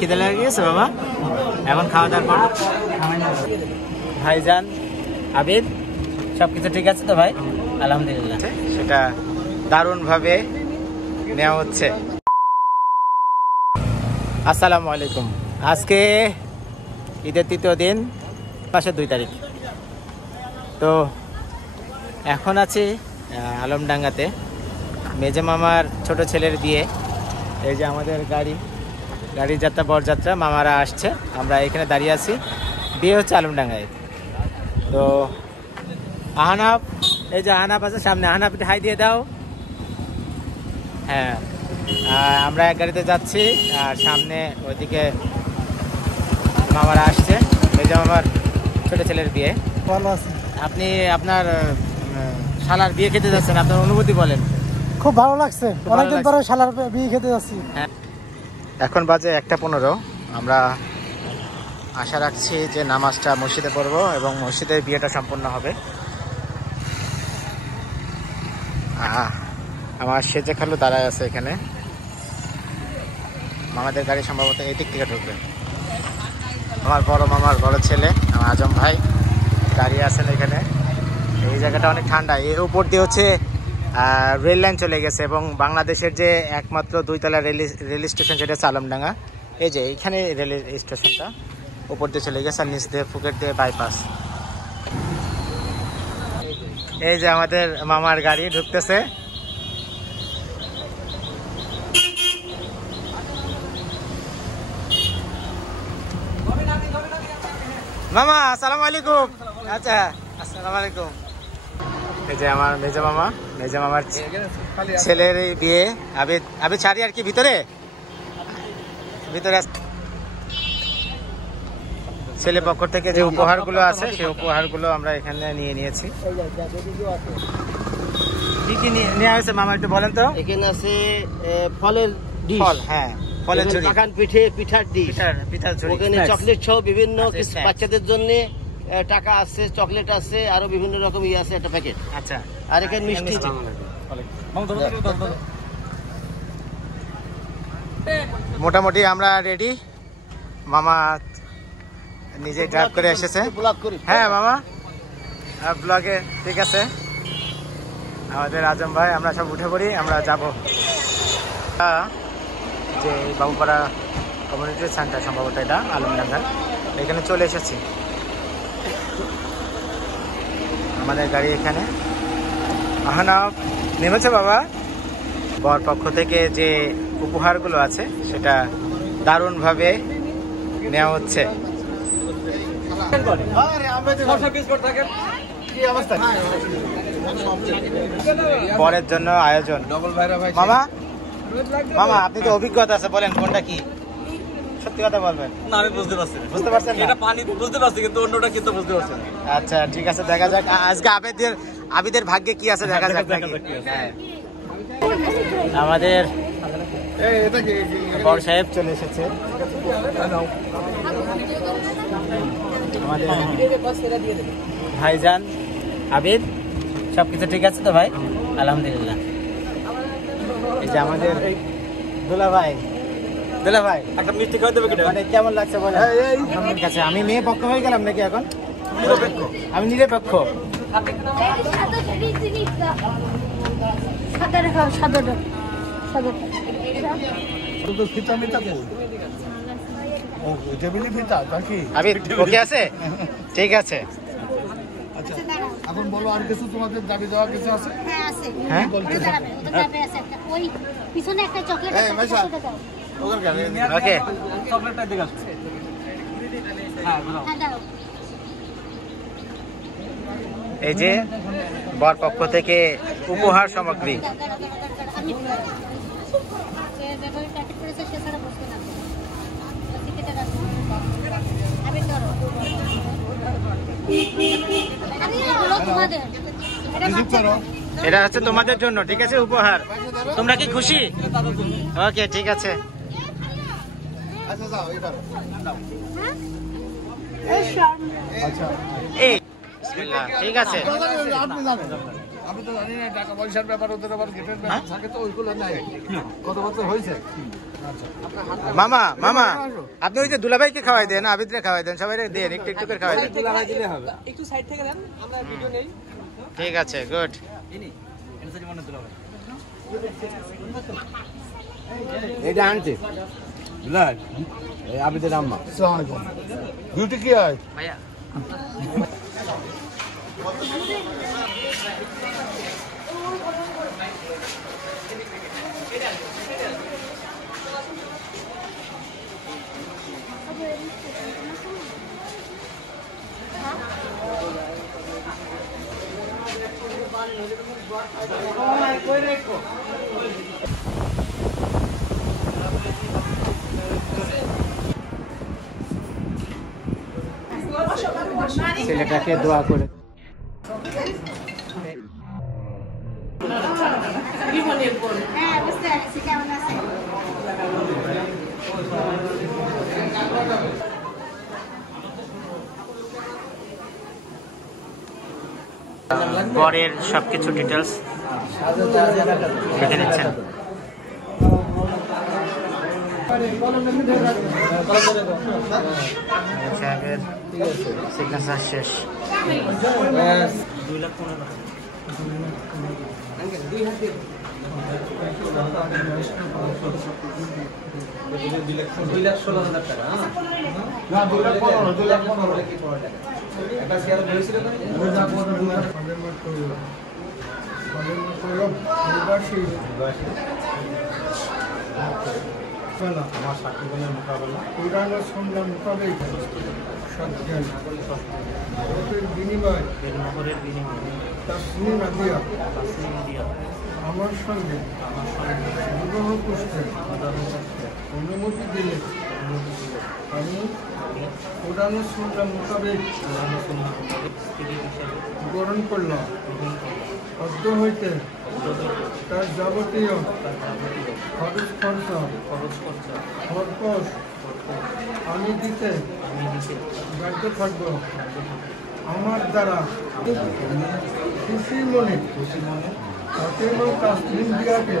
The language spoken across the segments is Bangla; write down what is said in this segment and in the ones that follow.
খিদে লেগে গেছে বাবা, এখন খাওয়া দাওয়ার পর ভাইজান আবিদ সবকিছু ঠিক আছে তো ভাই? আলহামদুলিল্লাহ, সেটা দারুণ ভাবে নেওয়া হচ্ছে। আসসালামু আলাইকুম। আজকে ঈদের তৃতীয় দিন, মাসের 2 তারিখ। তো এখন আছি আলমডাঙ্গাতে, মেজে মামার ছোট ছেলের বিয়ে। এই যে আমাদের গাড়ির যাত্রা, বরযাত্রা, মামারা আসছে, আমরা এখানে দাঁড়িয়ে আছি। বিয়ে হচ্ছে আলমডাঙ্গায়। তো আহনাফ, এই যে আহনাফ আছে সামনে, আহনাফ একটু হাই দিয়ে দাও। হ্যাঁ, আমরা এক গাড়িতে যাচ্ছি, আর সামনে ওইদিকে মামারা আসছে। মেজে মামার ছোট ছেলের বিয়ে। ভালো আছি। আপনি আপনার শালার বিয়ে খেতে যাচ্ছেন, আপনার অনুভূতি বলেন। খুব ভালো লাগছে, অনেকদিন পরে শালার বিয়ে খেতে যাচ্ছি। এখন বাজে 1:15। আমরা আশা রাখছি যে নামাজটা মসজিদে পড়বো এবং মসজিদে বিয়েটা সম্পন্ন হবে। আমার সেজে খালু দাঁড়ায় আছে এখানে। মামাদের গাড়ি সম্ভবত এই দিক থেকে ঢুকবে। আমার বড় মামার বড় ছেলে আমার আজম ভাই দাঁড়িয়ে আছেন এখানে। এই জায়গাটা অনেক ঠান্ডা। এর উপর দিয়ে হচ্ছে রেল লাইন চলে গেছে, এবং বাংলাদেশের যে একমাত্র 2 তলা রেল স্টেশন, সেটা হচ্ছে আলমডাঙ্গা। এই যে এইখানে রেল স্টেশনটা উপর দিয়ে চলে গেছে, আর নিচ দিয়ে ফুকেট দিয়ে বাইপাস। এই যে আমাদের মামার গাড়ি ঢুকতেছে। মামা আসসালামু আলাইকুম। আচ্ছা, আসসালামু আলাইকুম। এই যে আমার মেজে মামার ছেলের বিয়ে। আবিদ ছাড়ি আর কি ভিতরে ছেলে পক্ষ থেকে যে উপহারগুলো আছে, সেই উপহারগুলো আমরা এখানে নিয়ে নিয়েছি। কি কি নেওয়া হয়েছে মামা, একটু বলেন তো। এখানে আছে ফলের ডিশ। ফল, হ্যাঁ, ফলের ঝুড়ি, মাখান পিঠার ডিশ, পিঠার ঝুড়ি। ওখানে চকলেট সহ বিভিন্ন বাচ্চাদের জন্য টাকা আছে, চকলেট আছে, আরো বিভিন্ন রকম ইয়ে আছে, একটা প্যাকেট। আচ্ছা, আর এখানে মিষ্টি। মোটামুটি আমরা রেডি। মামা নিজে ড্রাইভ করে এসেছে। হ্যাঁ মামা, ব্লগে ঠিক আছে। আমাদের আজম ভাই, আমরা সব উঠে পড়ি, আমরা যাব যে বাবুপাড়া কমিউনিটি সেন্টার, সম্ভবত এটা আলমডাঙ্গা। এখানে চলে এসেছি। আমাদের গাড়ি এখানে। আহনাফ নেমেছে বাবা। বর পক্ষ থেকে যে উপহারগুলো আছে, সেটা দারুণভাবে নেওয়া হচ্ছে। বরের জন্য আয়োজন। মামা আপনি তো অভিজ্ঞতা আছে, বলেন কোনটা কি? সত্যি কথা বলবেন। না, আমি বুঝতে পারছেন না? এটা পানি বুঝতে পারছি, কিন্তু অন্যটা কিন্তু বুঝতে পারছি না। আচ্ছা ঠিক আছে, দেখা যাক আজকে আবিদের ভাগ্যে কি আছে, দেখা যাক। হ্যাঁ, আমাদের বড় সাহেব চলে এসেছে। আমাদের ভাইজান আবিদ সবকিছু ঠিক আছে তো ভাই? আলহামদুলিল্লাহ। এই যে আমাদের দুলা ভাই একটা মিষ্টি খাওয়া দেবে কিনা? মানে কেমন লাগছে বলে? ঠিক আছে, আমি মেয়ে পক্ষ হয়ে গেলাম নাকি এখন? আমি নিরপেক্ষ। ওকে আছে, ঠিক আছে। আচ্ছা, এখন বলো, আর কিছু তোমাদের দাবি দেওয়া কিছু আছে? হ্যাঁ আছে। হ্যাঁ, ওই পিছনে একটা চকলেট আছে, ওকে। চকলেটটা দিকে আসো। হ্যাঁ, দাও। এই যে বর পক্ষ থেকে উপহার সামগ্রী। এটা হচ্ছে তোমাদের জন্য, ঠিক আছে, উপহার। তোমরা কি খুশি? ওকে, ঠিক আছে। এই ঠিক আছে। আমি তো জানি না টাকা পয়সার ব্যাপার, ওদের আবার গেটের ব্যাপার থাকে, তো ওইগুলো নাই। কত বছর হয়েছে? মামা মামা আপনি ওই যে দুলাভাইকে খাওয়াই দেন, আবিদরে খাওয়াই দেন, সবাই দেন, একটু একটু করে খাওয়াই দেন। একটু সাইড থেকে দেন, আমরা ভিডিও নেই। ঠিক আছে, গুড। এটা আনছে বুঝলেন, এই আবিদের আম্মা। আসসালামু আলাইকুম। ডিউটি কি হয়? ভাইয়া ছেলেটাকে দোয়া করে। হ্যাঁ, বুঝতে পারছি কেমন আছে। বরের সবকিছু ডিটেলস লিখে নিচ্ছেন। সাহেবের সিগনেচার শেষ। না, 2,15,000, 2,15,000 আমার সাকিবের মোকাবেলা পুরানো সংগ্রাম মোকাবেলা সজ্ঞান বিনিময় তাসলিম দিয়া আমার সঙ্গে বিবাহ করতে অনুমতি দিলে আমি পুরানো সংগ্রাম মোতাবেক গ্রহণ করলাম। অদ্য হইতে তার যাবতীয় খরচ খরচ আমি দিতে বাধ্য থাকব। আমার দ্বারা খুশি মনে ফাতেমা তাসলিম দিয়াকে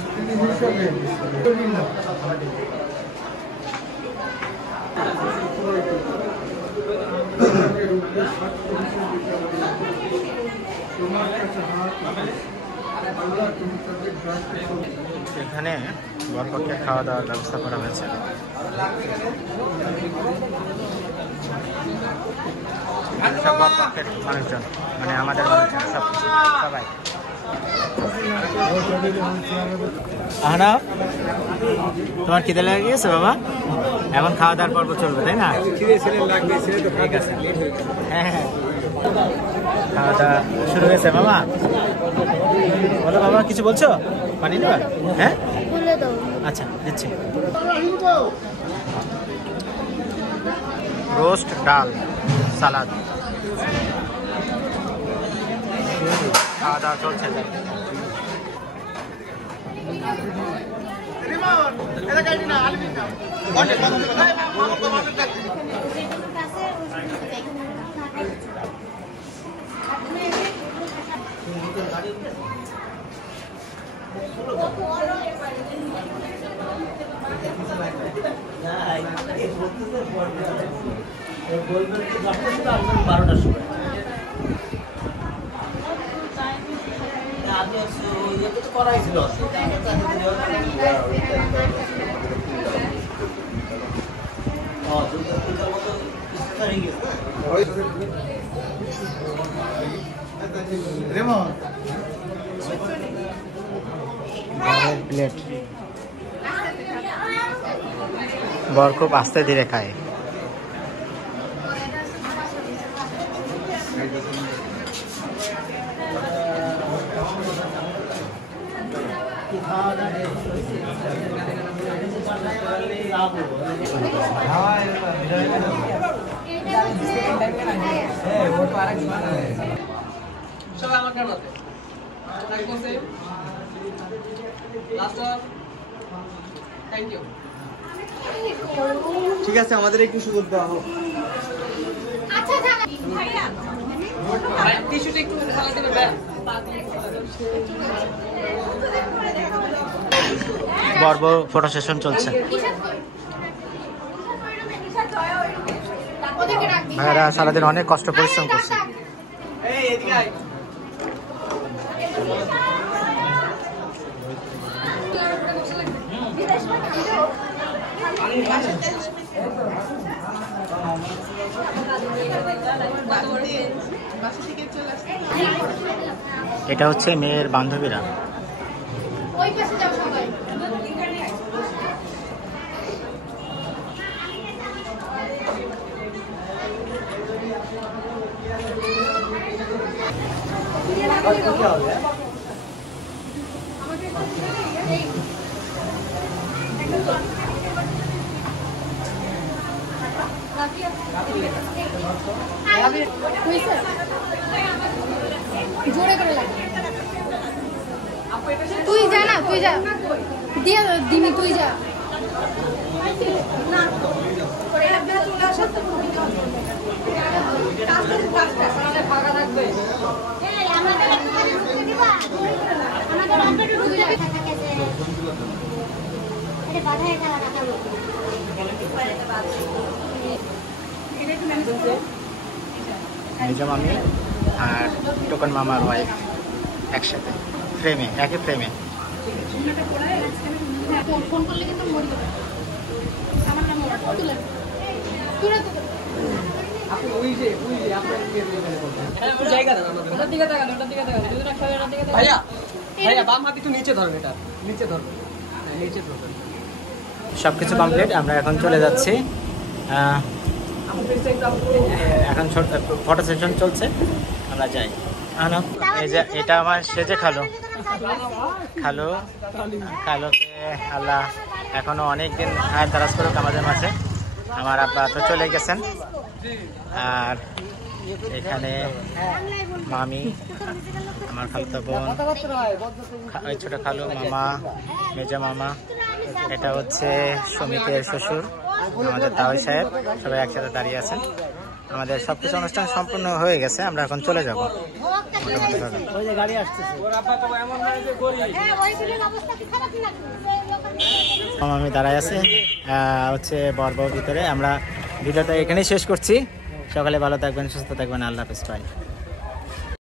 স্ত্রী হিসেবে এখানে বরপক্ষে খাওয়া দাওয়ার ব্যবস্থা করা হয়েছে। সব বরপক্ষের মানুষজন, মানে আমাদের মানুষজন, সব সবাই। আহনা, তোমার খিদে লেগে গিয়েছে বাবা? এখন খাওয়া দাওয়ার পর্ব চলবে, তাই না? ঠিক আছে, হ্যাঁ হ্যাঁ, খাওয়া দাওয়া শুরু হয়েছে। মামা বলো, বাবা কিছু বলছো? পানি নেবা? হ্যাঁ আচ্ছা দিচ্ছি। রোস্ট, ডাল, সালাদ, খাওয়া দাওয়া চলছে। প্লেট বর খুব আস্তে ধীরে খায়। সবাই আমার কেমন আছে? Thank you. ঠিক আছে, আমাদের একটু সুযোগ দেওয়া হোক। আচ্ছা টিস্যুটা একটু খালা দেবে ব্যাস। বর্ব ফটো সেশন চলছে। ভাইরা সারাদিন অনেক কষ্ট পরিশ্রম করছে। এই এদিকে আয়। এটা হচ্ছে মেয়ের বান্ধবীরা। ওই পাশে যাও সবাই। জোরে করে লাগে তুই যা না তুই যা দিয়ে দিনি তুই যা মেজ মামি আর টোকন মামার ওয়াইফ একসাথে ফ্রেমে, একই ফ্রেমে। ফোন করলে কিন্তু মরি যাবে আমার নাম তুলে তুলে আপনি ওই যে আপনার একটু জায়গা দেন আমাদের। ওটার দিকে তাকান, ওটার দিকে তাকান। দুজন একসাথে ওটার দিকে তাকান। ভাইয়া ভাইয়া বাম হাত একটু নিচে ধরুন, এটা নিচে ধরুন। হ্যাঁ, নিচে ধরুন। সবকিছু কমপ্লিট, আমরা এখন চলে যাচ্ছি। এখন ফটো সেশন চলছে, আমরা যাই। এই যে এটা আমার সেজে খালো, খালোকে আল্লাহ এখনো অনেক দিন হায়াত দারাজ করুক আমাদের মাঝে। আমার আব্বা তো চলে গেছেন, আর এখানে মামি, আমার খালতো বোন, ছোট খালু, মামা, মেজা মামা, এটা হচ্ছে সমিতের শ্বশুর আমাদের তাওই সাহেব, সবাই একসাথে দাঁড়িয়ে আছেন। আমাদের সবকিছু অনুষ্ঠান সম্পূর্ণ হয়ে গেছে, আমরা এখন চলে যাব। মামি দাঁড়ায় আছে হচ্ছে বর ভিতরে। আমরা ভিডিওটা এখানেই শেষ করছি। সকালে ভালো থাকবেন, সুস্থ থাকবেন, আল্লাহ হাফেজ, বাই।